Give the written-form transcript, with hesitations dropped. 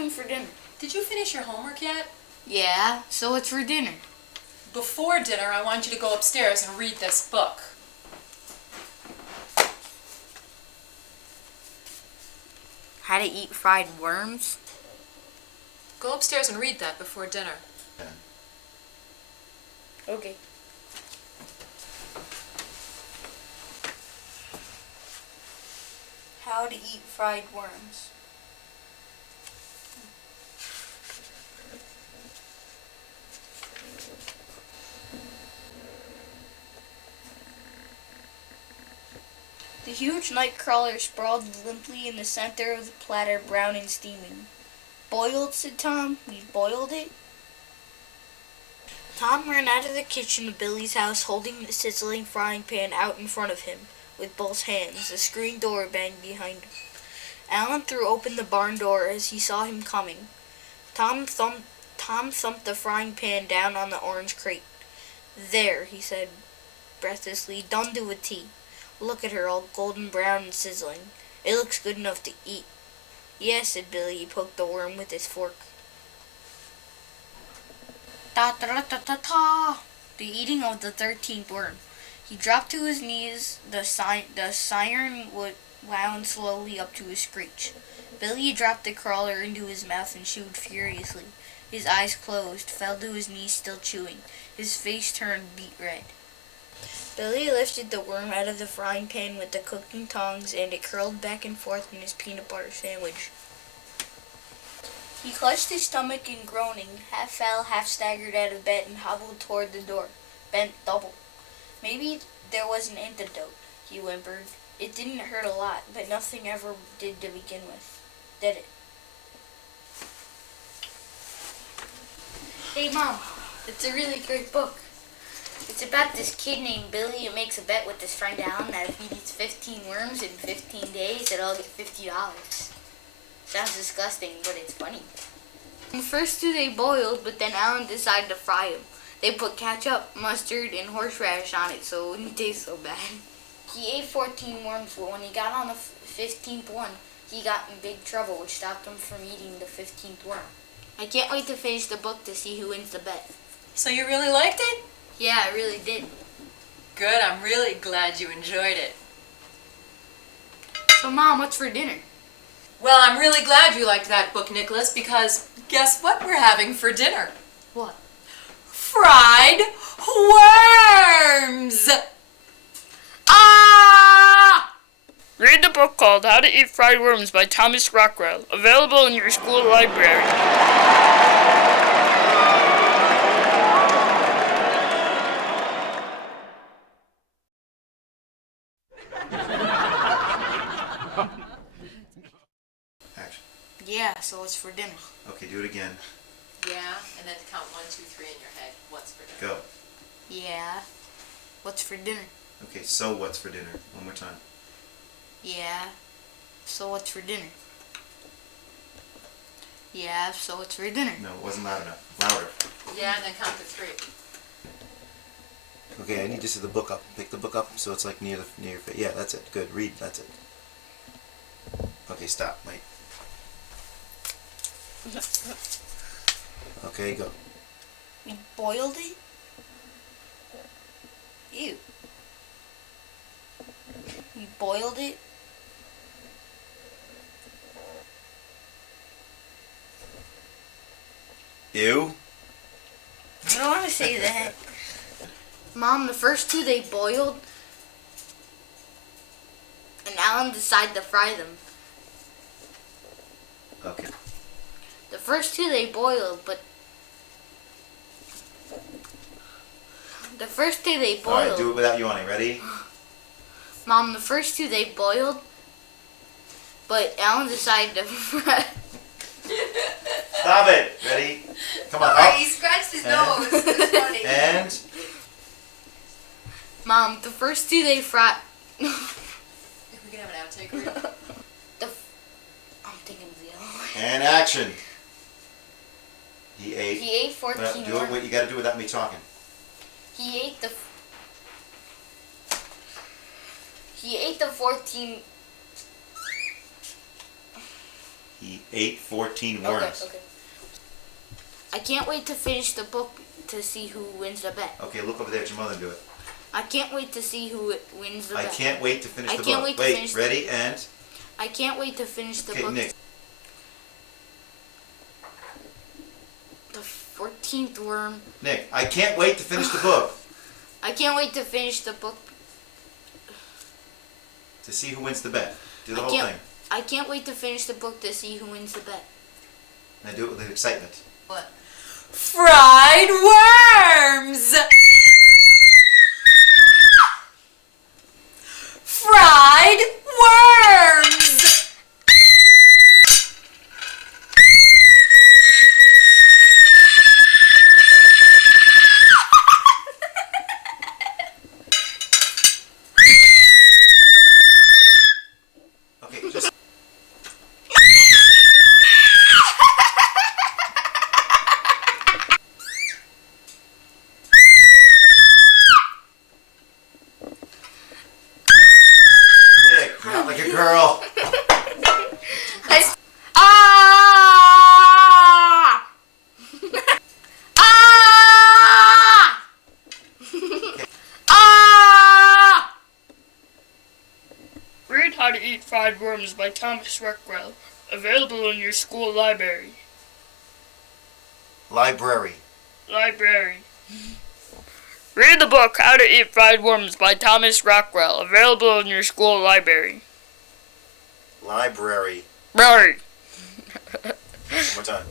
having for dinner? Did you finish your homework yet? Yeah, so what's for dinner? Before dinner, I want you to go upstairs and read this book. How to eat fried worms? Go upstairs and read that before dinner. Okay. How to eat fried worms. The huge night crawler sprawled limply in the center of the platter, brown and steaming. Boiled, said Tom. We've boiled it. Tom ran out of the kitchen of Billy's house, holding the sizzling frying pan out in front of him with both hands. The screen door banged behind him. Alan threw open the barn door as he saw him coming. Tom thumped the frying pan down on the orange crate. There, he said breathlessly, done to a tea. Look at her, all golden brown and sizzling. It looks good enough to eat. Yes, said Billy. He poked the worm with his fork. Ta-ta-ta-ta-ta! The eating of the 13th worm. He dropped to his knees. The siren wound slowly up to a screech. Billy dropped the crawler into his mouth and chewed furiously. His eyes closed, fell to his knees still chewing. His face turned beet red. Billy lifted the worm out of the frying pan with the cooking tongs, and it curled back and forth in his peanut butter sandwich. He clutched his stomach and groaning, half fell, half staggered out of bed and hobbled toward the door, bent double. Maybe there was an antidote, he whimpered. It didn't hurt a lot, but nothing ever did to begin with, did it? Hey, Mom, it's a really great book. It's about this kid named Billy who makes a bet with his friend Alan that if he eats 15 worms in 15 days, they'll all get $50. Sounds disgusting, but it's funny. The first two they boiled, but then Alan decided to fry them. They put ketchup, mustard, and horseradish on it so it wouldn't taste so bad. He ate 14 worms, but when he got on the 15th one, he got in big trouble, which stopped him from eating the 15th worm. I can't wait to finish the book to see who wins the bet. So you really liked it? Yeah, I really did. Good, I'm really glad you enjoyed it. So, Mom, what's for dinner? Well, I'm really glad you liked that book, Nicholas, because guess what we're having for dinner? What? Fried worms! Ah! Read the book called How to Eat Fried Worms by Thomas Rockwell, available in your school library. Action. Yeah, so what's for dinner? Okay, do it again. Yeah, and then count 1, 2, 3 in your head. What's for dinner? Go. Yeah, what's for dinner? Okay, so what's for dinner? One more time. Yeah, so what's for dinner? Yeah, so what's for dinner? No, it wasn't loud enough. Louder. Yeah, and then count to 3. Okay, I need to see the book up. Pick the book up so it's like near your face. Yeah, that's it. Good. Read. That's it. Okay, stop. Wait. Okay, go. We boiled it? Ew. We boiled it? Ew. I don't want to say that. Mom, the first two they boiled, and Alan decided to fry them. Okay. The first two they boiled, but the first two they boiled. Alright, do it without yawning. Ready? Mom, the first two they boiled, but Alan decided to fry. Stop it. Ready? Come on, Sorry, up. he scratched his And- nose. It's funny. And Mom, the first two they fried. We can have an outtake read. I'm thinking of the other one. and action. He ate. He ate 14 Well, do it. worms. What you got to do without me talking. He ate the 14. He ate 14 worms. Okay. I can't wait to finish the book to see who wins the bet. Okay, look over there at your mother and do it. I can't wait to see who wins the I bet. can't wait to finish I the can't book. wait to Wait, finish ready, and... I can't wait to finish the Okay, book. Nick. The 14th worm. Nick, I can't wait to finish the book. I can't wait to finish the book. To see who wins the bet. Do the I whole can't- thing. I can't wait to finish the book to see who wins the bet. Now do it with excitement. What? Fried worms! Fried worms! Okay, just... Nick, not like a girl. Ah! Ah! Ah! Read How to Eat Fried Worms by Thomas Rockwell. Available in your school library. Library. Library. Read the book How to Eat Fried Worms by Thomas Rockwell. Available in your school library. Library. Library. One more time.